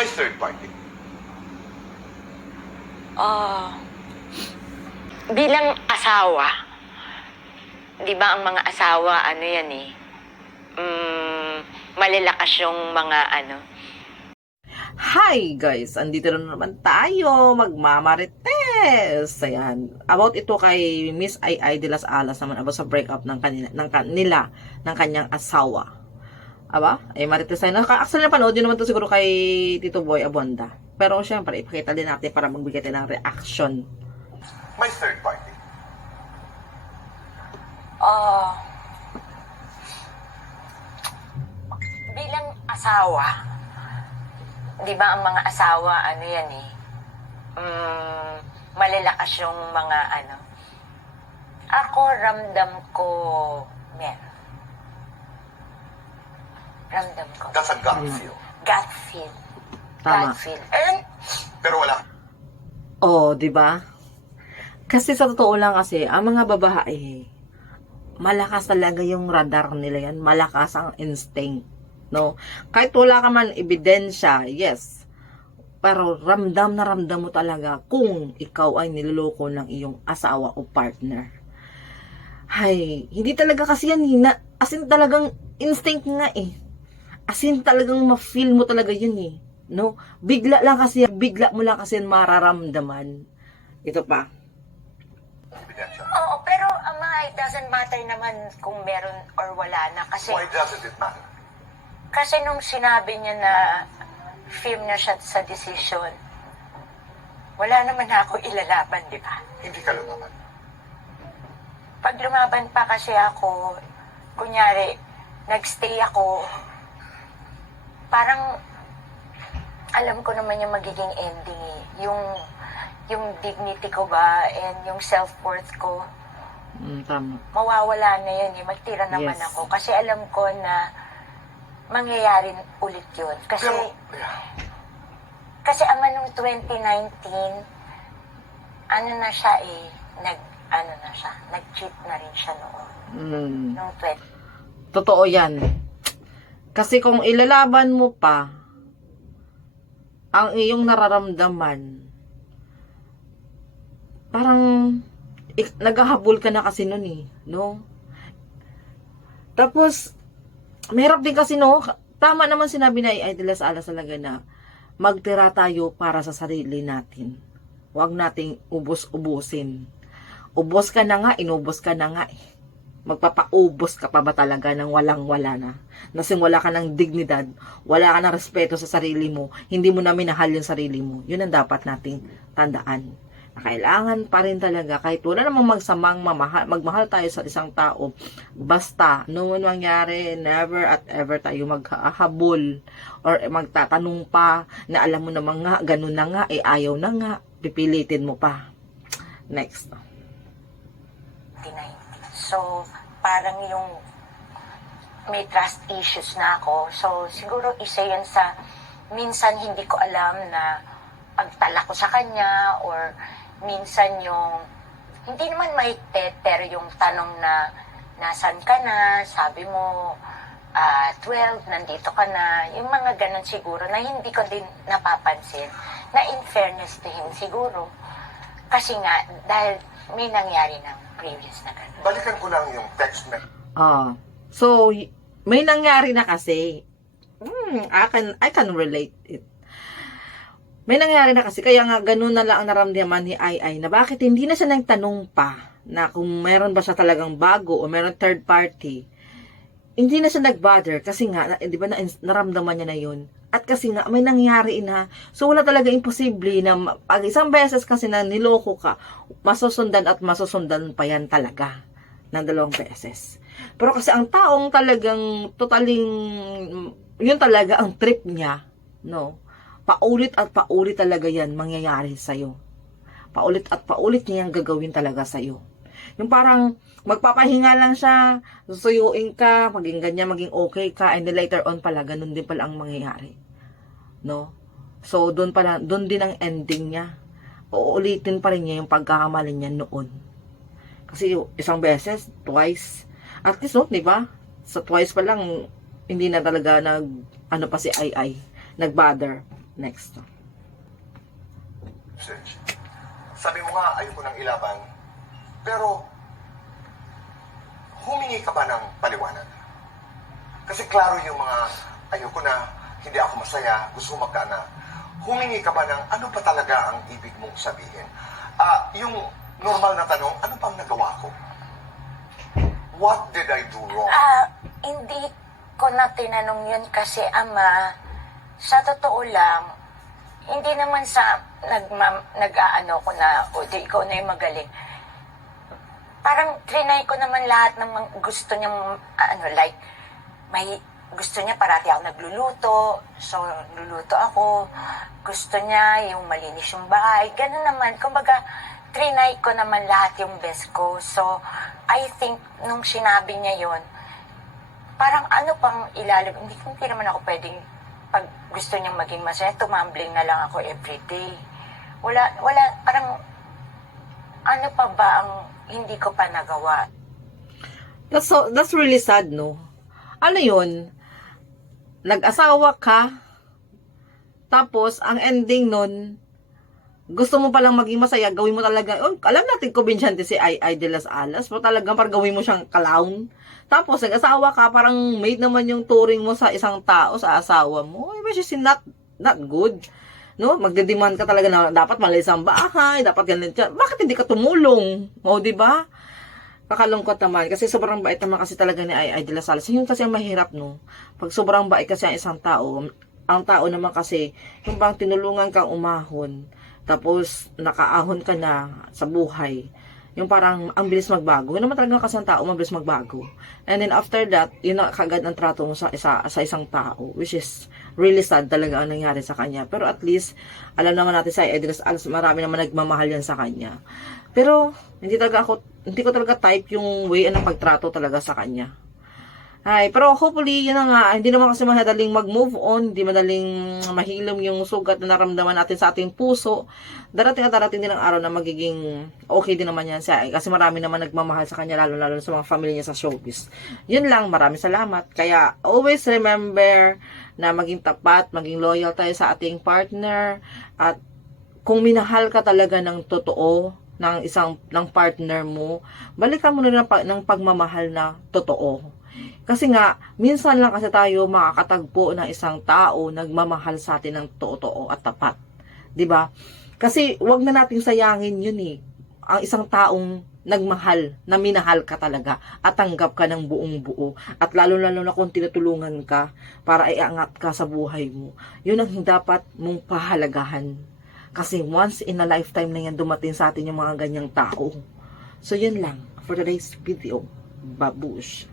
May third party. Ah, bilang asawa, di ba ang mga asawa, ano yan eh, mm, malalakas yung mga ano, Hi guys! Andito na naman tayo magmamarites! Ayan. About ito kay Miss Ai Ai de las Alas naman about sa breakup ng kanila, ng kanila, ng kanyang asawa. Aba? Ay marites tayo. Actually napanood yun naman to siguro kay Tito Boy Abonda. Pero syempre, ipakita din natin para magbigay tayo ng reaction. May third party. ah, bilang asawa, di ba ang mga asawa, ano yan eh, mm, malalakas yung mga ano. Ako, ramdam ko, meron. Ramdam ko. That's a gut feel. gut feel. Tama. Gut feel. And, Pero wala. Oh, 'di ba? Kasi sa totoo lang kasi, ang mga babae, malakas talaga yung radar nila yan. Malakas ang instinct. No? Kahit wala ka man ebidensya, yes. Pero ramdam na ramdam mo talaga kung ikaw ay niloloko ng iyong asawa o partner. Hay, hindi talaga kasi yan, hina, as in talagang instinct nga eh. As in talagang ma-feel mo talaga yun eh. No? Bigla lang kasi, bigla mo lang kasi mararamdaman. Ito pa. Oo, pero ama, it doesn't matter naman kung meron or wala na. Kasi, Why doesn't it matter? kasi nung sinabi niya na firm na siya sa decision, wala naman na ako ilalaban, di ba? Hindi ka lumaban. Pag lumaban pa kasi ako, kunyari, nagstay ako, parang alam ko naman yung magiging ending eh. Yung, yung dignity ko ba and yung self-worth ko, Mm, tama. mawawala na yun eh. Magtira naman Yes. ako. Kasi alam ko na mangyayari ulit yun. Kasi, Pero, yeah. kasi ama nung 2019, ano na siya eh, nag, ano na siya, nag-cheat na rin siya noon. Mm, Nung 20. totoo yan. Kasi kung ilalaban mo pa ang iyong nararamdaman, parang naghahabol ka na kasi nun eh, no? Tapos, mahirap din kasi no, tama naman sinabi na ay Las Alas talaga na magtira tayo para sa sarili natin. Huwag nating ubos-ubusin. Ubos ka na nga, inubos ka na nga eh. Magpapaubos ka pa ba talaga ng walang-wala na? Nasing wala ka ng dignidad, wala ka ng respeto sa sarili mo, hindi mo na minahal yung sarili mo. Yun ang dapat nating tandaan. Na kailangan pa rin talaga, kahit wala namang magsamang mamahal, magmahal tayo sa isang tao, basta, nung mangyari, never at ever tayo maghahabol or magtatanong pa na alam mo naman nga, ganun na nga, eh ayaw na nga, pipilitin mo pa. Next. 2019. So, parang yung may trust issues na ako. So, siguro isa yan sa minsan hindi ko alam na pagtala ko sa kanya or minsan yung hindi naman mahigpit pero yung tanong na nasan ka na, sabi mo ah 12, nandito ka na, yung mga ganun siguro na hindi ko din napapansin na in fairness to him siguro. Kasi nga, dahil may nangyari ng previous na ganun. Balikan ko lang yung text na Ah. So, may nangyari na kasi. Hmm, I can, I can relate it. May nangyari na kasi, kaya nga ganun na lang ang naramdaman ni Ai Ai na bakit hindi na siya nagtanong pa na kung meron ba siya talagang bago o meron third party. Hindi na siya nag-bother kasi nga, na- di ba, na, naramdaman niya na yun. At kasi nga, may nangyari na. So, wala talaga imposible na pag isang beses kasi na niloko ka, masusundan at masusundan pa yan talaga ng dalawang beses. Pero kasi ang taong talagang totaling, yun talaga ang trip niya, no? Paulit at paulit talaga yan mangyayari sa'yo. Paulit at paulit niya yung gagawin talaga sa'yo. Yung parang magpapahinga lang siya, susuyuin ka, maging ganyan, maging okay ka, and then later on pala, ganun din pala ang mangyayari. No? So, doon pala, doon din ang ending niya. Uulitin pa rin niya yung pagkakamali niya noon. Kasi isang beses, twice, at least, no, di ba? Sa twice pa lang, hindi na talaga nag, ano pa si Ai Ai, nag-bother. Next. Serge. Sabi mo nga, ayoko nang ilaban. Pero, humingi ka ba ng paliwanag? Kasi klaro yung mga, ayoko na, hindi ako masaya, gusto magkana. Humingi ka ba ng ano pa talaga ang ibig mong sabihin? Ah, yung normal na tanong, ano pang nagawa ko? What did I do wrong? Ah, hindi ko na tinanong yun kasi ama, sa totoo lang, hindi naman sa nagma, nag-aano ko na, o di ikaw na yung magaling. Parang trinay ko naman lahat ng gusto niyang, ano, like, may gusto niya parati ako nagluluto, so luluto ako. Gusto niya yung malinis yung bahay. Ganun naman. Kumbaga, trinay ko naman lahat yung best ko. So, I think, nung sinabi niya yon parang ano pang ilalim, hindi, hindi naman ako pwedeng, pag gusto niyang maging masaya, tumambling na lang ako everyday. Wala, wala, parang, ano pa ba ang hindi ko pa nagawa? That's so, that's really sad, no? Ano yun? Nag-asawa ka, tapos, ang ending nun, gusto mo palang maging masaya, gawin mo talaga, oh, alam natin, kubinsyante si Ay Ay de las Alas, pero talagang parang gawin mo siyang clown. Tapos, nag-asawa ka, parang made naman yung touring mo sa isang tao, sa asawa mo, eh, which is not, not good. No? Magdedemand ka talaga na dapat malis ang bahay, dapat ganito. Bakit hindi ka tumulong? O, di ba? kakalungkot naman kasi sobrang bait naman kasi talaga ni Ay Ay de la Salas. Yun kasi ang mahirap no. Pag sobrang bait kasi ang isang tao, ang tao naman kasi yung bang tinulungan kang umahon, tapos nakaahon ka na sa buhay. Yung parang ang bilis magbago. Yun naman talaga kasi ang tao, mabilis magbago. And then after that, yun na kagad ang trato mo sa, isa, sa isang tao, which is really sad talaga ang nangyari sa kanya. Pero at least, alam naman natin sa Edris, alas marami naman nagmamahal yan sa kanya. Pero, hindi talaga ako, hindi ko talaga type yung way ng pagtrato talaga sa kanya. Ay, pero hopefully, yun na nga, hindi naman kasi madaling mag-move on, hindi madaling mahilom yung sugat na naramdaman natin sa ating puso. Darating at darating din ang araw na magiging okay din naman yan siya. Kasi marami naman nagmamahal sa kanya, lalo-lalo sa mga family niya sa showbiz. Yun lang, maraming salamat. Kaya, always remember na maging tapat, maging loyal tayo sa ating partner, at kung minahal ka talaga ng totoo, ng isang ng partner mo, balikan mo na ng, ng pagmamahal na totoo. Kasi nga, minsan lang kasi tayo makakatagpo ng isang tao nagmamahal sa atin ng totoo at tapat. 'Di ba? Kasi wag na nating sayangin yun eh. Ang isang taong nagmahal, na minahal ka talaga at tanggap ka ng buong buo at lalo-lalo na kung tinutulungan ka para iangat ka sa buhay mo. Yun ang dapat mong pahalagahan. Kasi once in a lifetime na yan dumating sa atin yung mga ganyang tao. So yun lang for today's video. Babush.